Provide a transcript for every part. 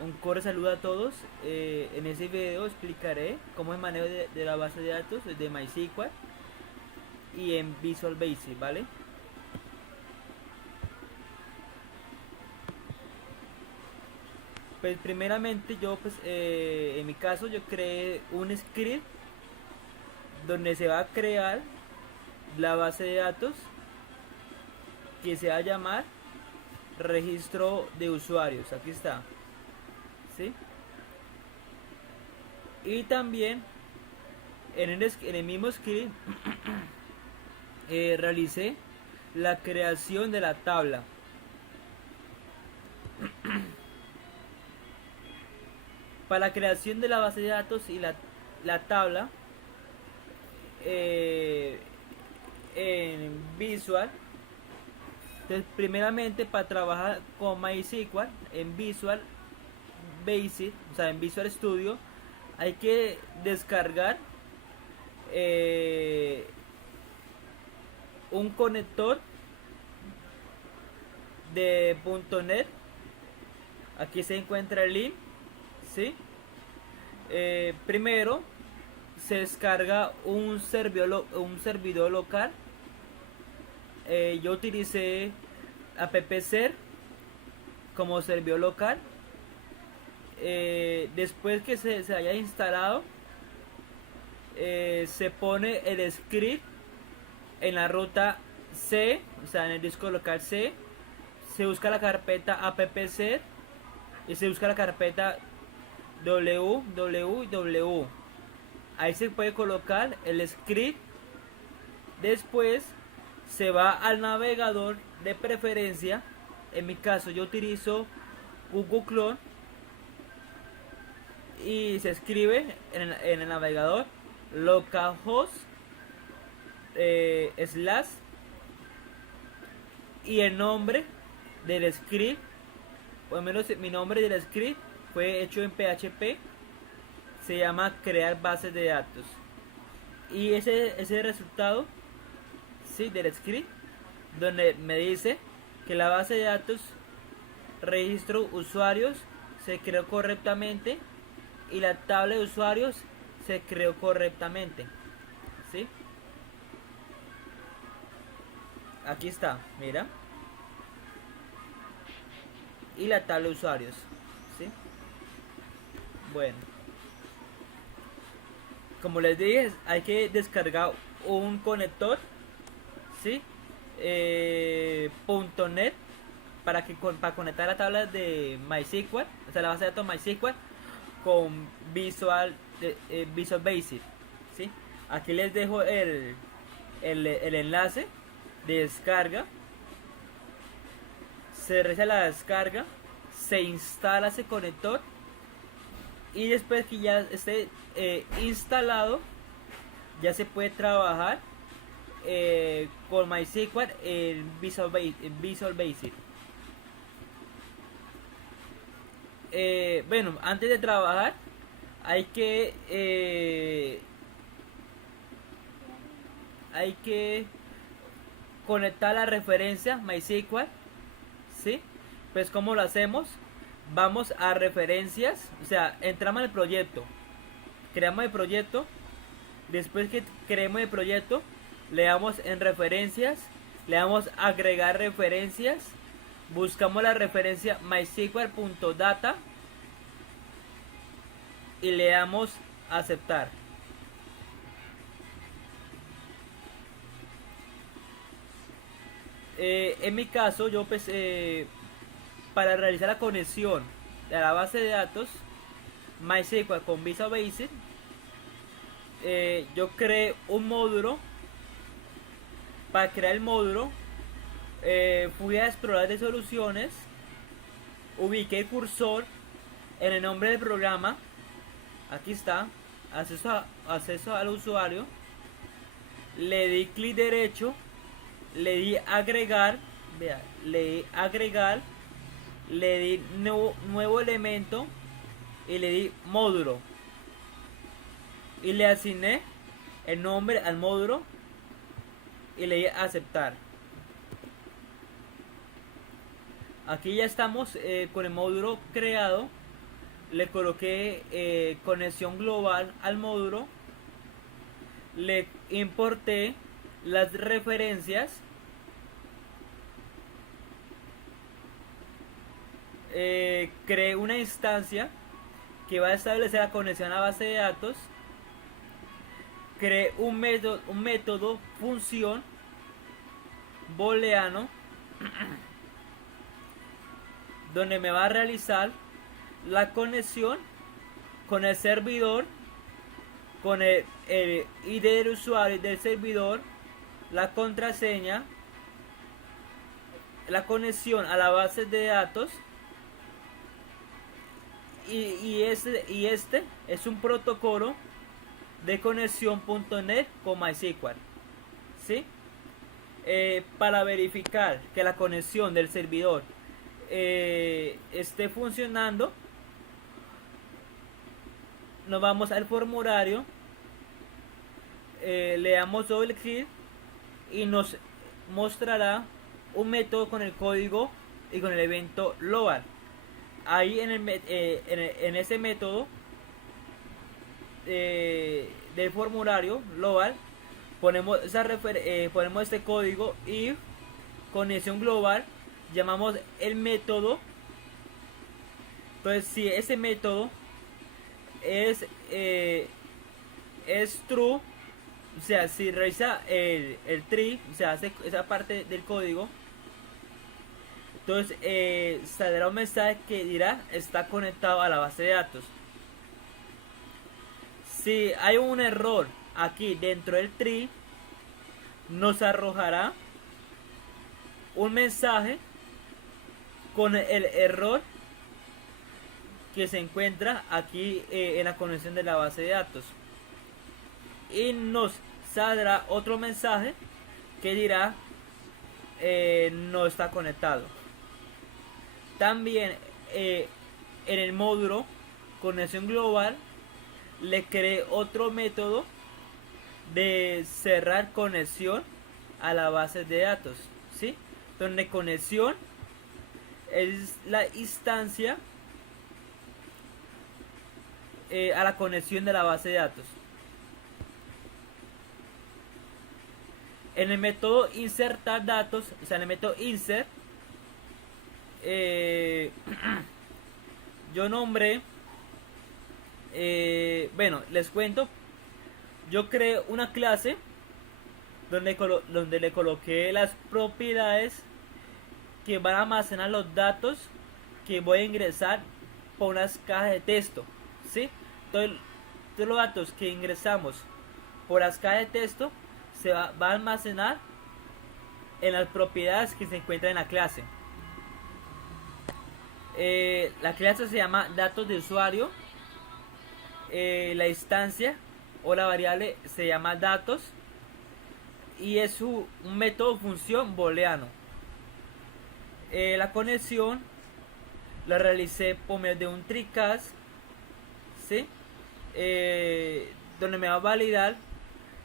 Un cordial saludo a todos. En ese video explicaré cómo es el manejo de la base de datos de MySQL y en Visual Basic, ¿vale? Pues primeramente en mi caso yo creé un script donde se va a crear la base de datos que se va a llamar registro de usuarios. Aquí está, ¿sí? Y también en el mismo script realicé la creación de la tabla. Para la creación de la base de datos y la tabla eh, en Visual. Entonces, primeramente, para trabajar con MySQL en Visual Basic, o sea, en Visual Studio, hay que descargar eh, un conector de .NET. Aquí se encuentra el link, ¿sí? Primero se descarga un servidor local. Yo utilicé appser como servidor local. Después que se haya instalado, se pone el script en la ruta C, o sea, en el disco local C. Se busca la carpeta appser y se busca la carpeta www. Ahí se puede colocar el script. Después se va al navegador de preferencia. En mi caso yo utilizo Google Chrome y se escribe en el navegador localhost slash y el nombre del script, o al menos mi nombre del script fue hecho en PHP, se llama crear bases de datos. Y ese resultado, ¿sí?, del script, donde me dice que la base de datos registro usuarios se creó correctamente y la tabla de usuarios se creó correctamente, ¿sí? Aquí está, mira. Y la tabla de usuarios, ¿sí? Bueno, como les dije, hay que descargar un conector, ¿sí? .NET para conectar la tabla de MySQL, o sea, la base de datos MySQL con Visual Basic, ¿sí? Aquí les dejo el enlace de descarga. Se realiza la descarga, se instala ese conector y después que ya esté instalado, ya se puede trabajar con MySQL en Visual Basic. Bueno, antes de trabajar hay que conectar la referencia MySQL, ¿sí? Pues ¿cómo lo hacemos? Vamos a referencias, o sea, entramos en el proyecto, creamos el proyecto. Después que creemos el proyecto, le damos en referencias, le damos agregar referencias, buscamos la referencia mysql.data y le damos aceptar. En mi caso, yo pues para realizar la conexión de la base de datos MySQL con Visual Basic, yo creé un módulo. Para crear el módulo, fui a explorar de soluciones, ubiqué el cursor en el nombre del programa. Aquí está, acceso al usuario. Le di clic derecho, le di agregar, vea, le di agregar, le di nuevo elemento y le di módulo. Y le asigné el nombre al módulo y le di aceptar. Aquí ya estamos con el módulo creado. le coloqué conexión global al módulo, le importé las referencias, creé una instancia que va a establecer la conexión a la base de datos, creé un método función booleano donde me va a realizar la conexión con el servidor, con el ID del usuario del servidor, la contraseña, la conexión a la base de datos, y este es un protocolo de conexión .NET con MySQL, ¿sí? Para verificar que la conexión del servidor esté funcionando, nos vamos al formulario, le damos doble clic y nos mostrará un método con el código y con el evento global. Ahí en ese método del formulario global ponemos ponemos este código y conexión global, llamamos el método. Entonces, si ese método es true, o sea, si realiza el tree, o sea, hace esa parte del código, entonces saldrá un mensaje que dirá está conectado a la base de datos. Si hay un error aquí dentro del tree, nos arrojará un mensaje con el error que se encuentra aquí en la conexión de la base de datos, y nos saldrá otro mensaje que dirá no está conectado. También en el módulo conexión global le creé otro método de cerrar conexión a la base de datos, ¿sí? Donde conexión es la instancia a la conexión de la base de datos. En el método insertar datos, o sea, en el método insert, yo nombré, bueno, les cuento, yo creé una clase donde le coloqué las propiedades que van a almacenar los datos que voy a ingresar por unas cajas de texto, ¿sí? Todos los datos que ingresamos por las cajas de texto se va a almacenar en las propiedades que se encuentran en la clase. La clase se llama datos de usuario, la instancia o la variable se llama datos, y es un método función booleano. La conexión la realicé por medio de un tricast, ¿sí? Donde me va a validar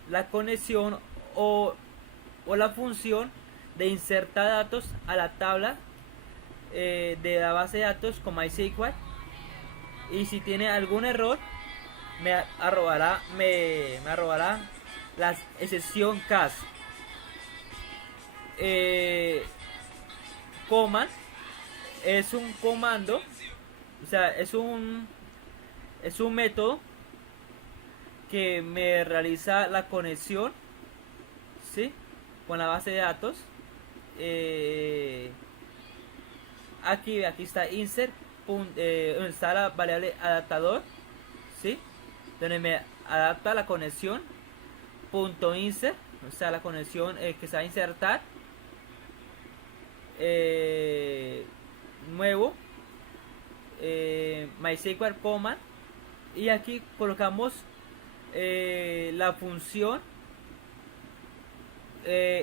la conexión o la función de insertar datos a la tabla de la base de datos con MySQL, y si tiene algún error me arrobará la excepción cast. Command es un comando, o sea, es un método que me realiza la conexión, ¿sí? Con la base de datos. Aquí está insert, donde está la variable adaptador, ¿sí? Donde me adapta la conexión, punto insert, o sea, la conexión que se va a insertar, nuevo, MySQL command, y aquí colocamos la función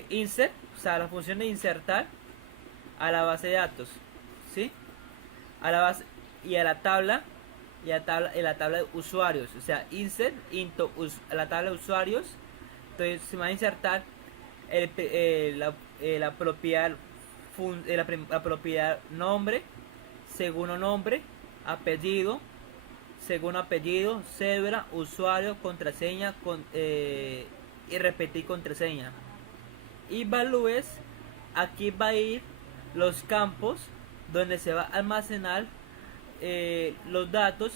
insert, o sea, la función de insertar a la base de datos, ¿sí? A la base y a la tabla en la tabla de usuarios, o sea, insert into a la tabla de usuarios. Entonces se va a insertar la propiedad la propiedad nombre, segundo nombre, apellido, según apellido, cédula, usuario, contraseña y repetir contraseña. Y valúes, aquí va a ir los campos donde se va a almacenar los datos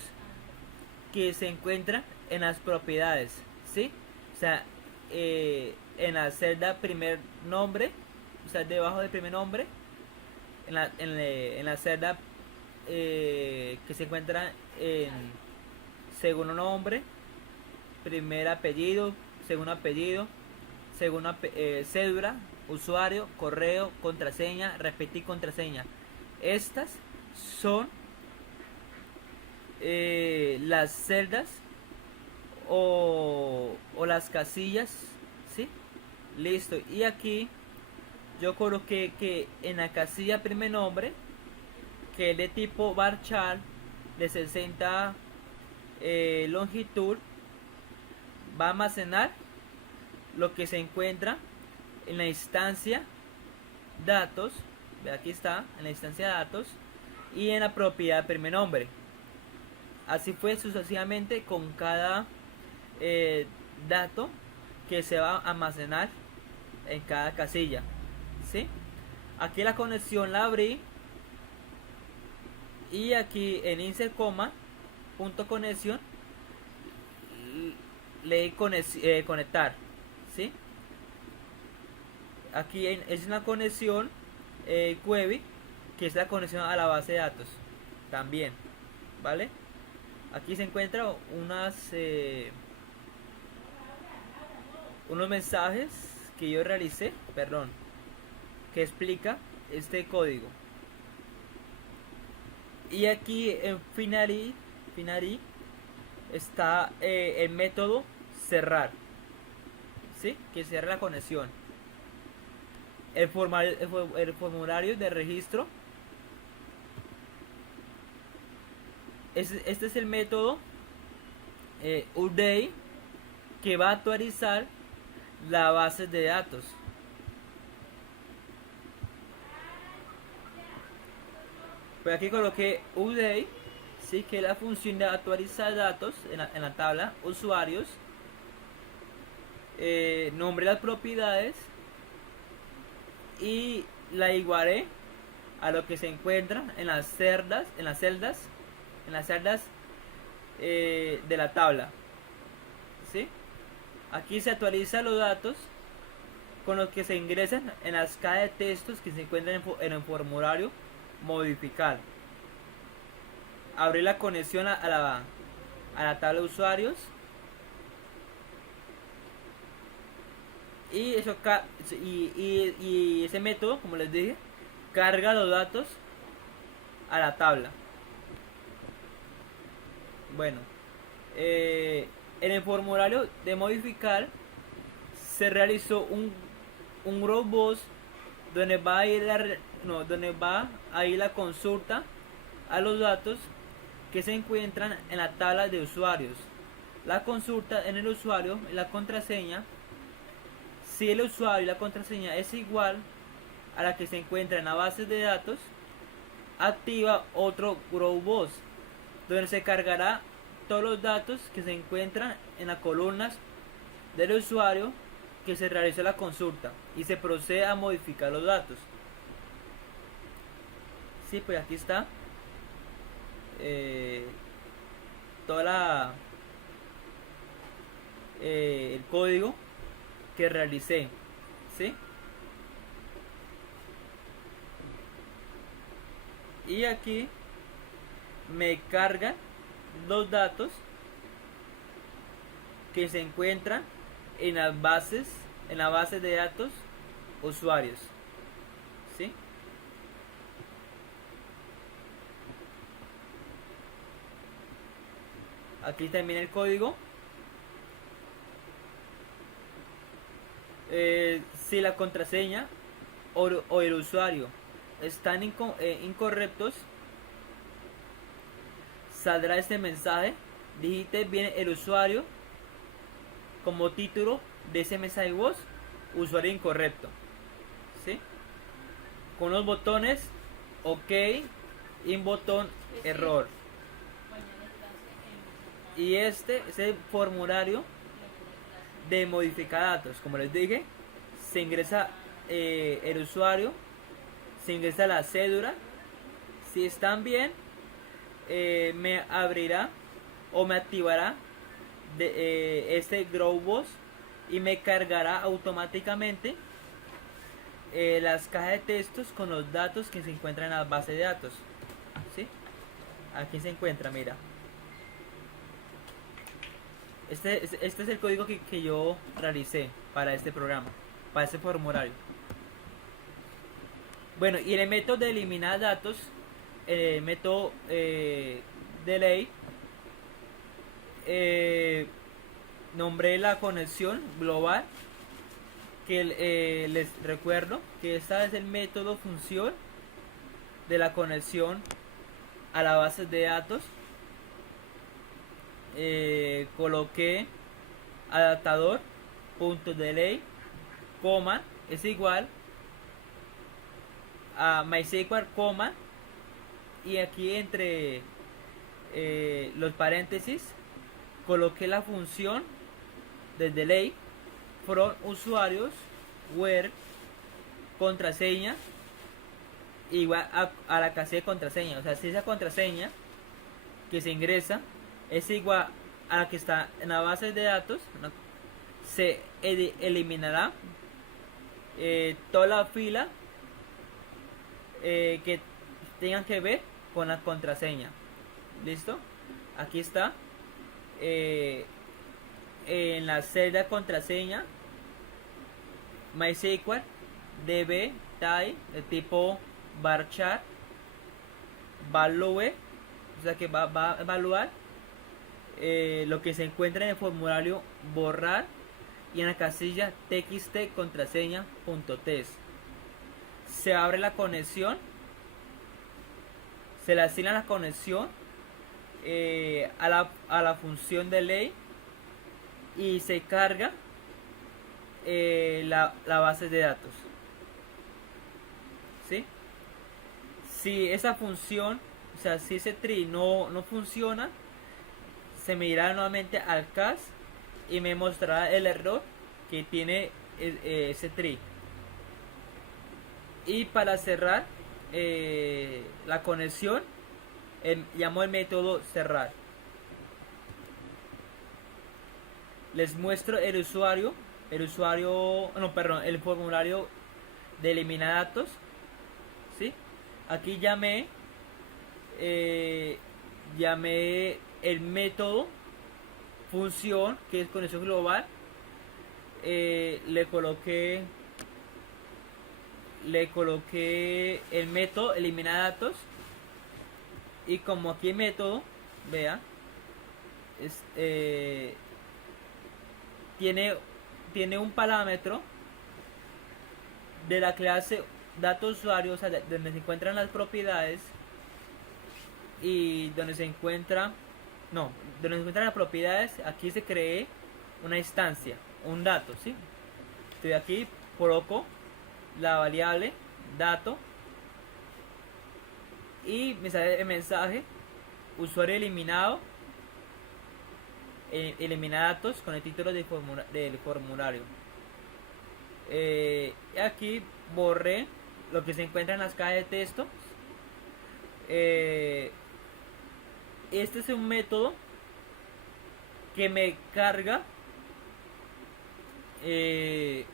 que se encuentran en las propiedades, ¿sí? O sea, en la celda primer nombre, o sea, debajo del primer nombre, en la celda que se encuentra en segundo nombre, primer apellido, cédula, usuario, correo, contraseña, repetir contraseña. Estas son las celdas o las casillas, ¿sí? Listo. Y aquí yo coloqué que en la casilla primer nombre, que es de tipo varchar de 60 longitud, va a almacenar lo que se encuentra en la instancia datos, aquí está, en la instancia datos y en la propiedad primer nombre. Así fue sucesivamente con cada dato que se va a almacenar en cada casilla, ¿sí? Aquí la conexión la abrí y aquí en insert coma punto conexión le di conectar, ¿sí? Aquí es una conexión Query, que es la conexión a la base de datos también, ¿vale? Aquí se encuentran unos mensajes que yo realicé, que explica este código. Y aquí en Finary está el método cerrar, ¿sí? Que cierra la conexión. El formulario de registro. Este es el método update, que va a actualizar la base de datos. Pues aquí coloqué update, ¿sí? Que es la función de actualizar datos en la tabla usuarios, nombre de las propiedades, y la igualé a lo que se encuentra en las celdas de la tabla, ¿sí? Aquí se actualizan los datos con los que se ingresan en las cajas de textos que se encuentran en el formulario modificar. Abrir la conexión a la tabla de usuarios, y ese método, como les dije, carga los datos a la tabla. Bueno, en el formulario de modificar se realizó un robot donde va a ir la consulta a los datos que se encuentran en la tabla de usuarios. La consulta en el usuario y la contraseña. Si el usuario y la contraseña es igual a la que se encuentra en la base de datos, activa otro robot donde se cargará todos los datos que se encuentran en las columnas del usuario que se realizó la consulta, y se procede a modificar los datos. Sí, pues aquí está el código que realicé, ¿sí? Y aquí me carga los datos que se encuentran en la base de datos usuarios, ¿sí? Aquí también el código. Si la contraseña o el usuario están incorrectos, saldrá este mensaje: digite bien el usuario como título de ese mensaje voz, usuario incorrecto, ¿sí? Con los botones OK y un botón error. Y este es el formulario de modificar datos. Como les dije, se ingresa el usuario, se ingresa la cédula. Si están bien, me abrirá o me activará este Growbox y me cargará automáticamente las cajas de textos con los datos que se encuentran en la base de datos. ¿Sí? Aquí se encuentra, mira. Este es el código que yo realicé para este programa, para este formulario. Bueno, y el método de eliminar datos, el método delay, nombré la conexión global, que les recuerdo que esta es el método función de la conexión a la base de datos. Coloqué adaptador punto delay coma es igual a MySQL coma, y aquí entre los paréntesis coloqué la función de delay from usuarios where contraseña igual a la casilla de contraseña. O sea, si esa contraseña que se ingresa es igual a la que está en la base de datos, ¿no?, se eliminará toda la fila que tengan que ver con la contraseña. ¿Listo? Aquí está. En la celda contraseña MySQL db type de tipo varchar value, o sea que va a evaluar lo que se encuentra en el formulario borrar, y en la casilla txt contraseña.txt se abre la conexión, se le asigna la conexión a la función delay y se carga la base de datos. ¿Sí? Si esa función, o sea, si ese tree no funciona, se me irá nuevamente al cache y me mostrará el error que tiene ese tree. Y para cerrar la conexión, llamo el método cerrar. Les muestro el formulario de eliminar datos. ¿Sí? Aquí llamé el método función, que es conexión global. Le coloqué el método eliminar datos, y como aquí el método, vea, tiene un parámetro de la clase datos usuarios, o sea, donde se encuentran las propiedades, y donde se encuentran las propiedades. Aquí se cree una instancia, un dato, ¿sí? Estoy aquí, coloco la variable dato y me sale el mensaje usuario eliminado, elimina datos con el título del formulario. Aquí borré lo que se encuentra en las cajas de texto. Este es un método que me carga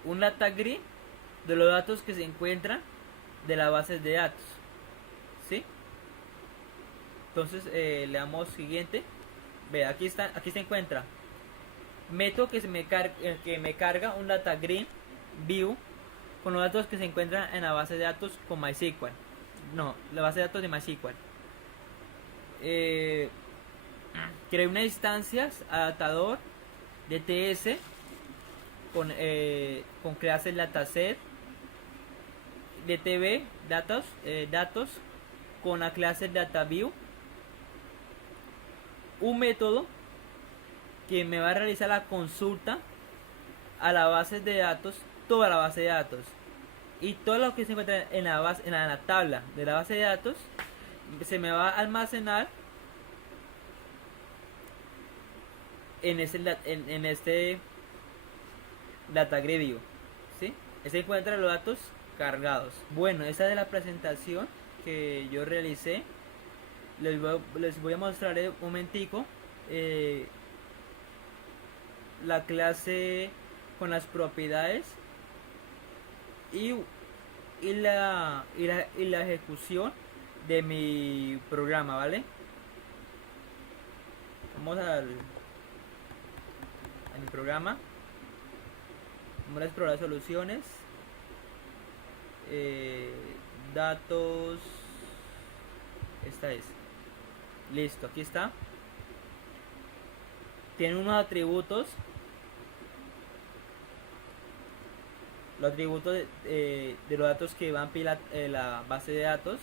un data grid de los datos que se encuentran de la base de datos. ¿Sí? Entonces le damos siguiente. Ve, aquí se encuentra método que me carga un data grid view con los datos que se encuentran en la base de datos con MySQL. No, la base de datos de MySQL. Creé una instancia adaptador DTS con clase dataset, DTV datos con la clase DataView, un método que me va a realizar la consulta a la base de datos, toda la base de datos, y todo lo que se encuentra en la tabla de la base de datos se me va a almacenar en este data grid view, ¿sí? Se encuentran los datos cargados. Bueno, esa es la presentación que yo realicé. Les voy a mostrar un momentico la clase con las propiedades y la ejecución de mi programa, ¿vale? Vamos a mi programa. Vamos a explorar soluciones, datos. Esta es. Listo, aquí está. Tiene unos atributos. Los atributos de los datos que van a la base de datos.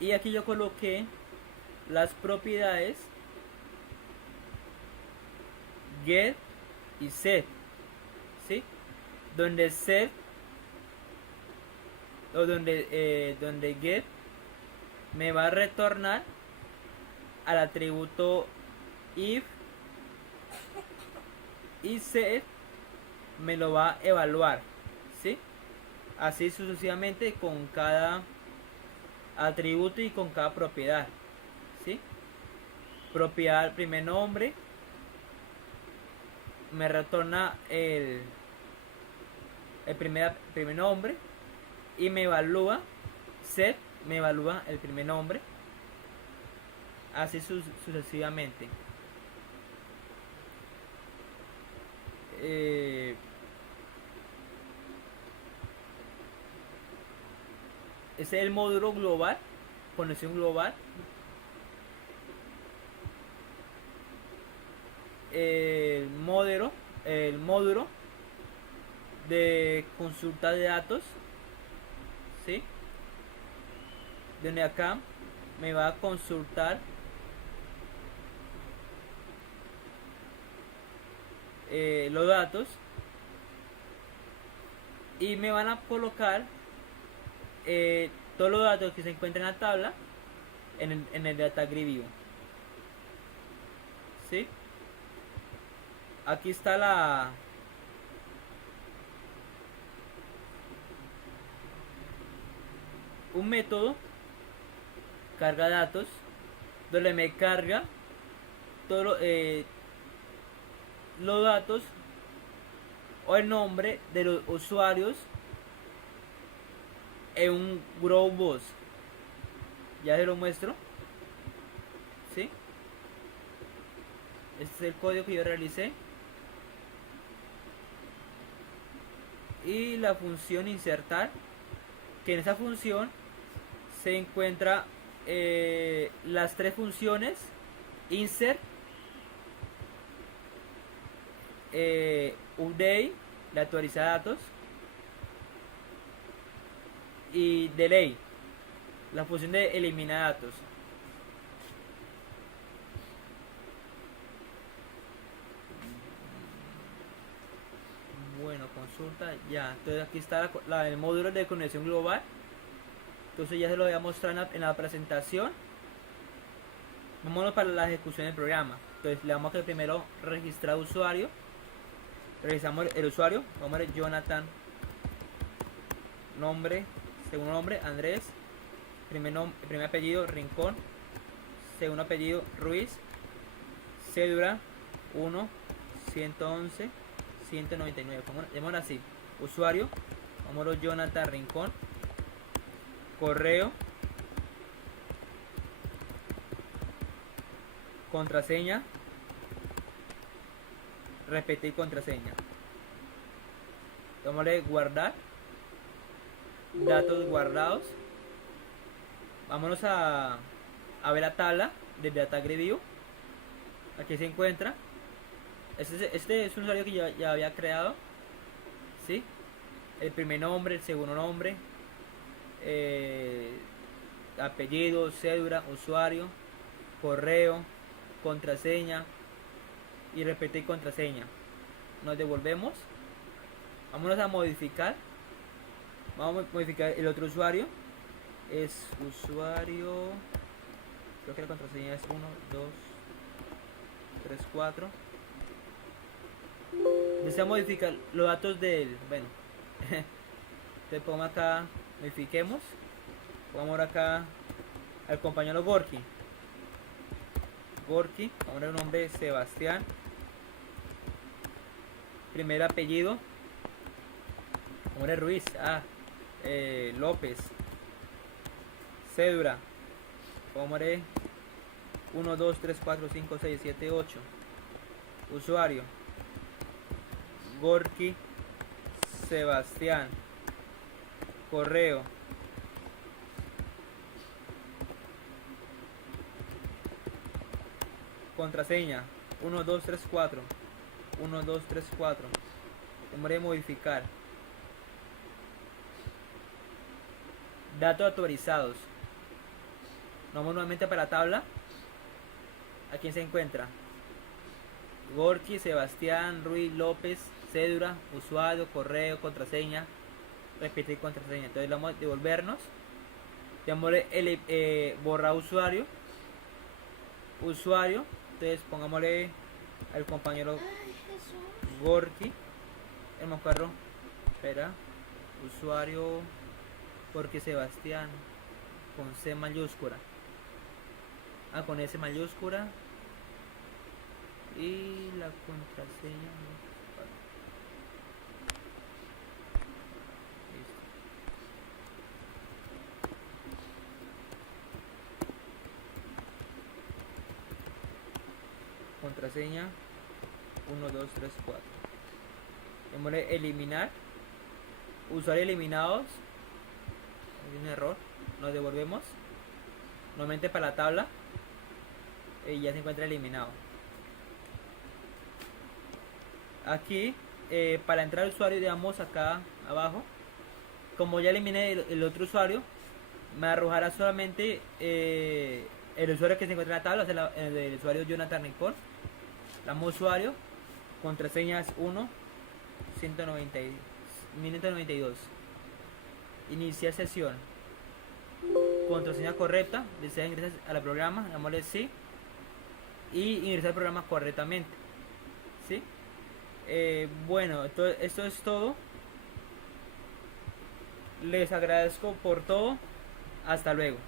Y aquí yo coloqué las propiedades get y set, ¿sí? Donde set o donde get me va a retornar al atributo if, y set me lo va a evaluar, ¿sí? Así sucesivamente con cada atributo y con cada propiedad, ¿sí? Propiedad primer nombre me retorna el primer nombre, y me evalúa set, me evalúa el primer nombre, así sucesivamente. Ese es el módulo global, conexión global. El módulo de consulta de datos, ¿sí? Donde acá me va a consultar los datos y me van a colocar todos los datos que se encuentran en la tabla en el data grid view, ¿sí? Aquí está un método carga datos donde me carga todos los datos o el nombre de los usuarios en un grow box. Ya se lo muestro, ¿sí? Este es el código que yo realicé. Y la función insertar, que en esa función se encuentra las tres funciones insert, update, la actualiza datos, y delay, la función de eliminar datos. Bueno, consulta ya. Entonces aquí está el módulo de conexión global. Entonces ya se lo voy a mostrar en la presentación. Vámonos para la ejecución del programa. Entonces le damos que primero registrar usuario. Revisamos el usuario. Vamos a ver Jonathan. Nombre, segundo nombre Andrés. Primer apellido Rincón. Segundo apellido Ruiz. Cédula 1 111 199. Vamos así. Usuario. Vámonos Jonathan Rincón. Correo. Contraseña. Repetir contraseña. Vamos a guardar. Datos guardados. Vámonos a ver la tabla de data grid view. Aquí se encuentra. Este es un usuario que ya había creado, ¿sí? El primer nombre, el segundo nombre, apellido, cédula, usuario, correo, contraseña y repetir contraseña. Nos devolvemos. Vámonos a modificar. Vamos a modificar el otro usuario. Es usuario. Creo que la contraseña es 1, 2. 4. Desea modificar los datos del, bueno, te pongo acá, modifiquemos, pongamos acá al compañero Gorky, vamos a poner un nombre Sebastián, primer apellido, nombre Ruiz, López, cédula, pongamos 1, 2, 3, 4, 5, 6, 7, 8, usuario, Gorky Sebastián, correo, contraseña 1, 2, 3, 4, 1, 2, 3, 4, nombre modificar, datos autorizados, vamos nuevamente para la tabla. ¿A quién se encuentra? Gorky Sebastián Ruiz López, cédula, usuario, correo, contraseña, repetir contraseña. Entonces vamos a devolvernos, llamémosle borrar usuario, entonces pongámosle al compañero Gorky, el mocarro, espera, usuario Gorky Sebastián con C mayúscula, con S mayúscula y la contraseña. Listo. Contraseña 1, 2, 3, 4. Démosle eliminar. Usuario eliminados. Hay un error. Nos devolvemos nuevamente para la tabla y ya se encuentra eliminado. Aquí para entrar al usuario, digamos acá abajo, como ya eliminé el otro usuario, me arrojará solamente el usuario que se encuentra en la tabla, o sea, el usuario Jonathan Rincón. Damos usuario, contraseña es 1, 192. Iniciar sesión. Contraseña correcta, desea ingresar al programa, dámosle sí y ingresar al programa correctamente. ¿Sí? Bueno, esto es todo. Les agradezco por todo. Hasta luego.